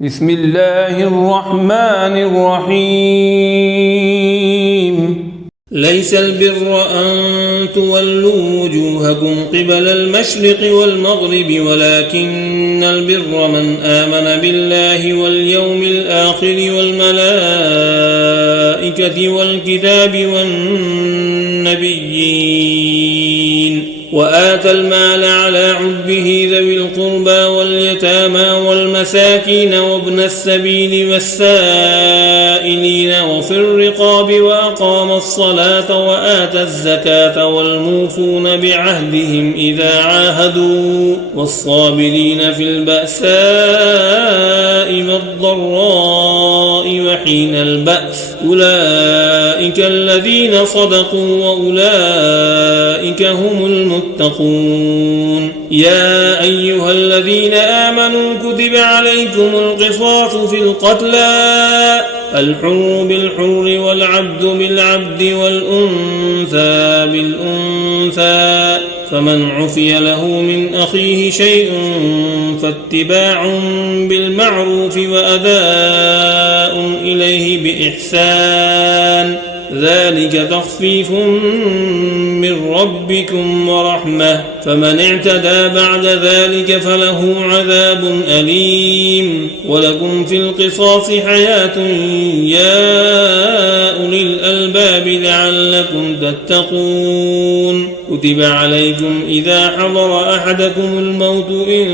بسم الله الرحمن الرحيم. ليس البر أن تولوا وجوهكم قبل المشرق والمغرب ولكن البر من آمن بالله واليوم الآخر والملائكة والكتاب والنبيين وآتى المال على حبه ذوي القربى واليتامى والمساكين وابن السبيل والسائلين وفي الرقاب وأقام الصلاة وآتى الزكاة والموفون بعهدهم إذا عاهدوا والصابرين في البأساء والضراء وحين البأس أولئك الذين صدقوا وأولئك هم المتقون. يا أيها الذين آمنوا كتب عليكم القصاص في القتلى الحر بالحر والعبد بالعبد والأنثى بالأنثى فمن عفي له من أخيه شيء فاتباع بالمعروف وأداء إليه بإحسان ذلك تخفيف من ربكم ورحمة فمن اعتدى بعد ذلك فله عذاب أليم. ولكم في القصاص حياة يا أولي الألباب لعلكم تتقون. كتب عليكم إذا حضر أحدكم الموت إن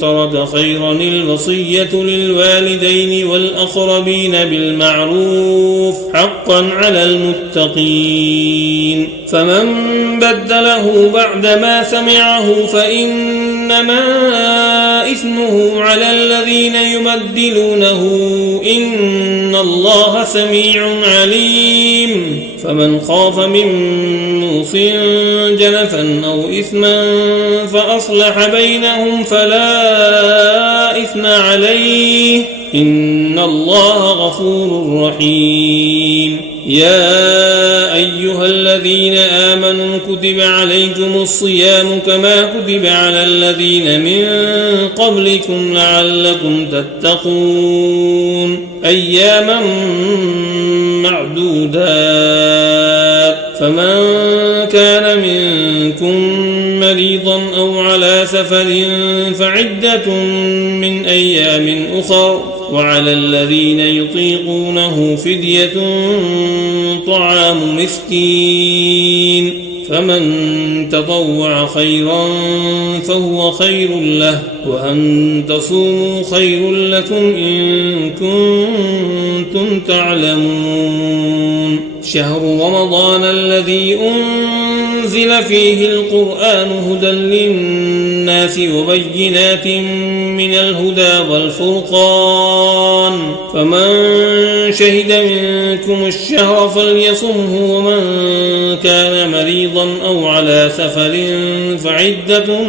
ترك خيرا الوصية للوالدين والأقربين بالمعروف حقا على المتقين. فمن بدله بعدما سمعه فإنما إثمه على الذين يبدلونه إن الله سميع عليم. فمن خاف من موص جنفا أو إثما فأصلح بينهم فلا إثم عليه إن الله غفور رحيم. يا أيها الذين آمنوا كتب عليكم الصيام كما كتب على الذين من قبلكم لعلكم تتقون أياما معدودات فمن كان منكم مريضا أو على سفر فعدة من أيام أخر وعلى الذين يطيقونه فدية طعام مسكين فمن تطوع خيرا فهو خير له وأن تصوموا خير لكم إن كنتم تعلمون. شهر رمضان الذي أنزل فيه القرآن هدى للناس وبينات من الهدى والفرقان فمن شهد منكم الشهر فليصمه ومن كان مريضا أو على سفر فعدة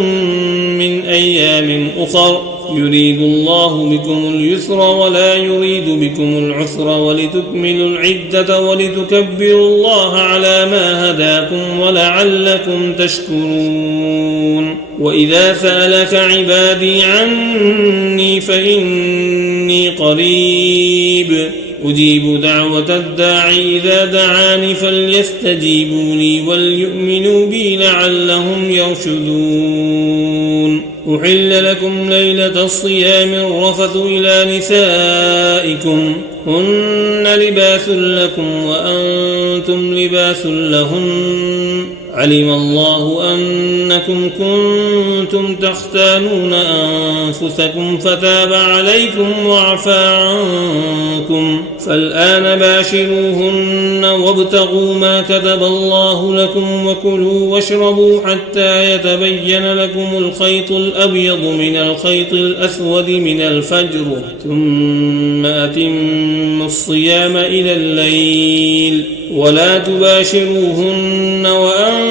من أيام أخر يريد الله بكم اليسر ولا يريد بكم العسر ولتكملوا العدة ولتكبروا الله على ما هداكم ولعلكم تشكرون. وإذا سألك عبادي عني فإني قريب أجيب دعوة الداعي إذا دعاني فليستجيبوا لي وليؤمنوا بي لعلهم يرشدون. أحل لكم ليلة الصيام الرفث إلى نسائكم هن لباس لكم وأنتم لباس لهن علم الله أنكم كنتم تختانون أنفسكم فتاب عليكم وعفى عنكم فالآن باشروهن وابتغوا ما كتب الله لكم وكلوا واشربوا حتى يتبين لكم الخيط الأبيض من الخيط الأسود من الفجر ثم أتموا الصيام إلى الليل ولا تباشروهن وأنتم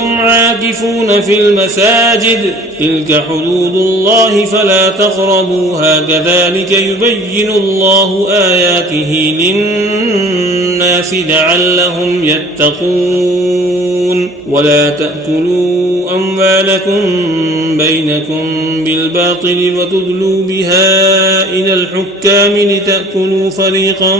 عاكفون في المساجد تلك حدود الله فلا تقربوها كذلك يبين الله آياته للناس لعلهم يتقون. ولا تأكلوا أموالكم بينكم بالباطل وتدلوا بها إلى الحكام لتأكلوا فريقا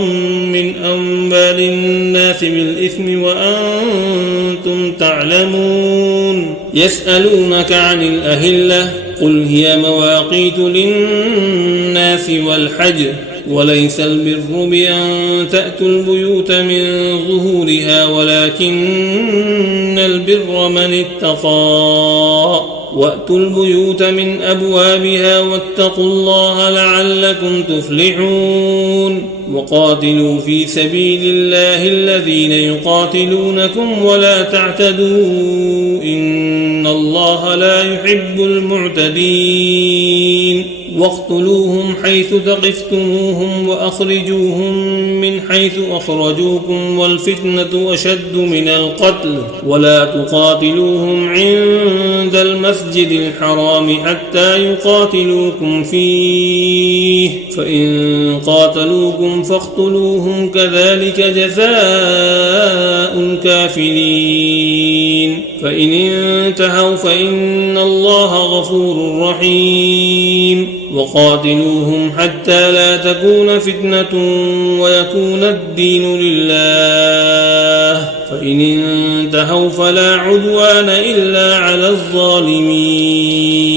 من أموال الناس بالإثم وأنتم تعلمون يسألونك عن الأهلة قل هي مواقيت للناس والحج وليس البر بأن تأتوا البيوت من ظهورها ولكن البر من اتقى وأتوا البيوت من أبوابها واتقوا الله لعلكم تفلحون وقاتلوا في سبيل الله الذين يقاتلونكم ولا تعتدوا إن الله لا يحب المعتدين واقتلوهم حيث ثقفتموهم وأخرجوهم من حيث أخرجوكم والفتنة أشد من القتل ولا تقاتلوهم عند المسجد الحرام حتى يقاتلوكم فيه فإن قاتلوكم فاقتلوهم كذلك جزاء الكافرين فإن انتهوا فإن الله غفور رحيم وقاتلوهم حتى لا تكون فتنة ويكون الدين لله فإن انتهوا فلا عدوان إلا على الظالمين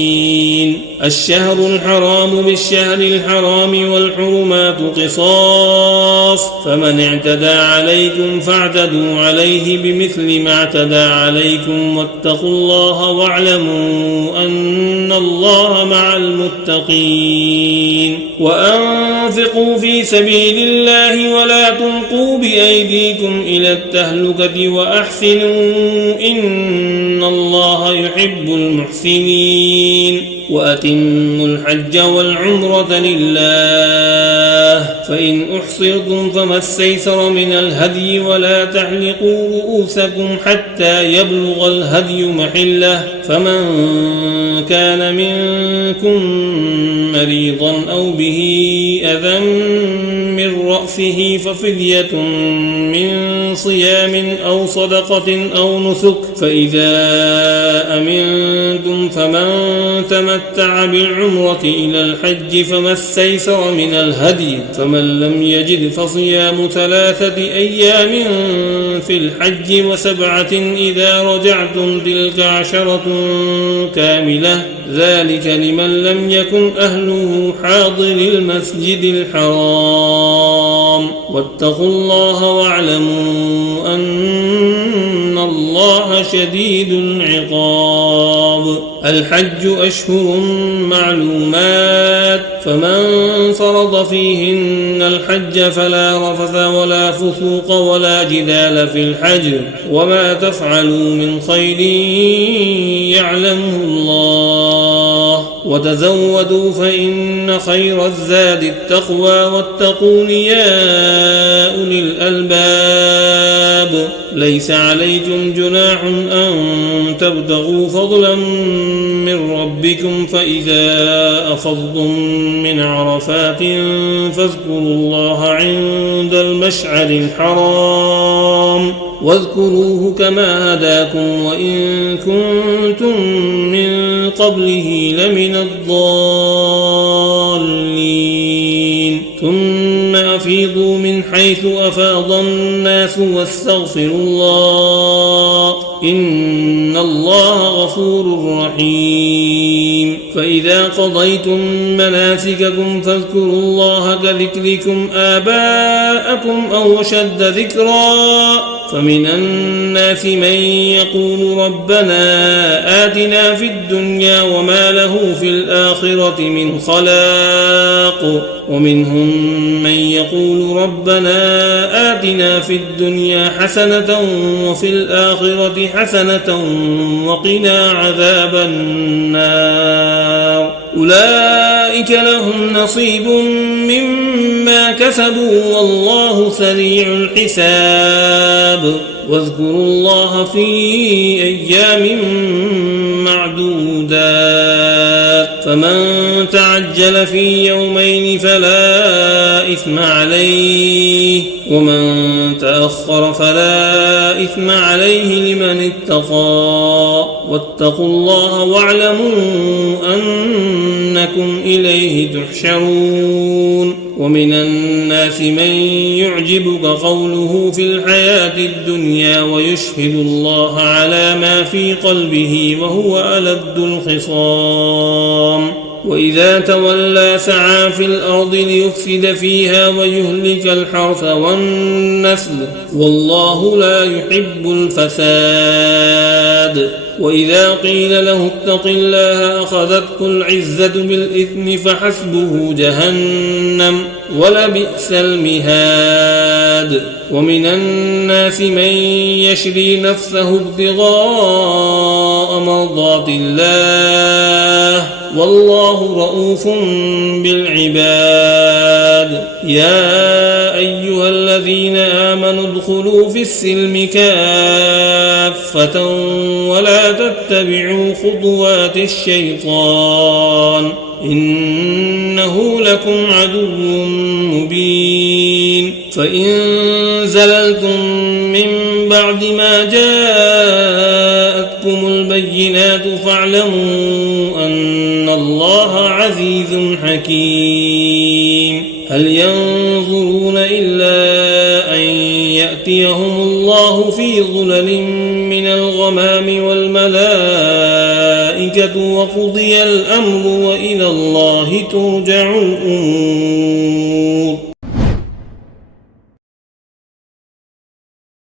الشهر الحرام بالشهر الحرام والحرمات قصاص فمن اعتدى عليكم فاعتدوا عليه بمثل ما اعتدى عليكم واتقوا الله واعلموا أن الله مع المتقين وأنفقوا في سبيل الله ولا تلقوا بأيديكم إلى التهلكة وأحسنوا إن الله يحب المحسنين وأتموا الحج والعمرة لله فإن أحصرتم فما استيسر من الهدي ولا تحلقوا رؤوسكم حتى يبلغ الهدي محله فمن كان منكم مريضا أو به أذى من رأسه ففدية من صيام أو صدقة أو نسك فإذا أمنتم فمن تمتع بالعمرة إلى الحج فما استيسر من الهدي فمن لم يجد فصيام 3 أيام في الحج و7 إذا رجعتم تلك 10 كاملة ذلك لمن لم يكن أهله حاضر المسجد الحرام واتقوا الله واعلموا أن الله شديد العقاب الحج أشهر معلومات فمن فرض فيهن الحج فلا رفث ولا فسوق ولا جدال في الحج وما تفعلوا من خير يعلمه الله وتزودوا فإن خير الزاد التقوى واتقون يا أولي الألباب ليس عليكم جناح أن تبتغوا فضلا من ربكم فإذا أفضتم من عرفات فاذكروا الله عند المشعر الحرام واذكروه كما هداكم وإن كنتم من قبله لمن الضالين ثم أفيضوا من حيث أفاض الناس واستغفروا الله إن الله غفور رحيم فإذا قضيتم مناسككم فاذكروا الله كذكركم آباءكم أو أشد ذكرا فمن الناس من يقول ربنا آتنا في الدنيا وما له في الآخرة من خلاق ومنهم من يقول ربنا آتنا في الدنيا حسنة وفي الآخرة حسنة وقنا عذاب النار أولئك لهم نصيب مما كسبوا والله سريع الحساب واذكروا الله في أيام معدودات فمن تعجل في يومين فلا إثم عليه ومن تأخر فلا إثم عليه لمن اتقى واتقوا الله واعلموا أنكم أنكم إليه تحشرون ومن الناس من يعجبك قوله في الحياة الدنيا ويشهد الله على ما في قلبه وهو ألد الخصام وإذا تولى سعى في الأرض ليفسد فيها ويهلك الحرث والنسل والله لا يحب الفساد وإذا قيل له اتق الله أخذته العزة بالإثم فحسبه جهنم ولبئس المهاد ومن الناس من يشري نفسه ابتغاء مرضات الله والله رؤوف بالعباد يا أيها الذين آمنوا ادخلوا في السلم كافة ولا تتبعوا خطوات الشيطان إنه لكم عدو مبين فإن زللتم من بعد ما جاءتكم البينات فاعلموا أن الله عزيز حكيم هل ينظرون إلا أن يأتيهم الله في ظلل من الغمام والملائكة وقضي الأمر وإلى الله ترجع الأمور